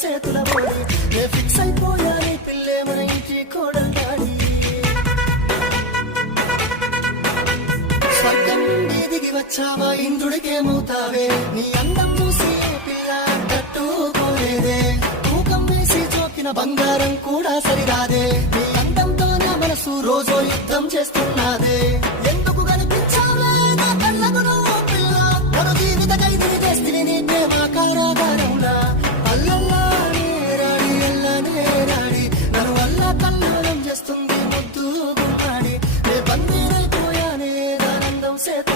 సేతుల బోడి నే ఫిక్స్ అయిపోయాని పిల్లే మన ఇంటి కోడల్లాడి స్వర్గం నుండి దిగి వచ్చావా ఇంద్రుడికేమవుతావే నీ అందం చూసి పిల్ల తట్టుకోలేదే తూకం వేసి చోకిన బంగారం కూడా సరిరాదే నీ అందంతోనే మనసు రోజు యుద్ధం చేస్తున్నాదే ఎందుకు కనిపించావే నా కళ్ళకు నువ్వు పిల్ల నన్ను జీవిత ఖైదీని చేస్తే నీ ప్రేమ కారాగారంలా అల్లల్లానే రాడి ఎల్లనే రాడి నన్ను వల్ల కల్లోలం చేస్తుంది ముద్దు గుమ్మాడి నే బందీరైపోయానే ఆనందం సేత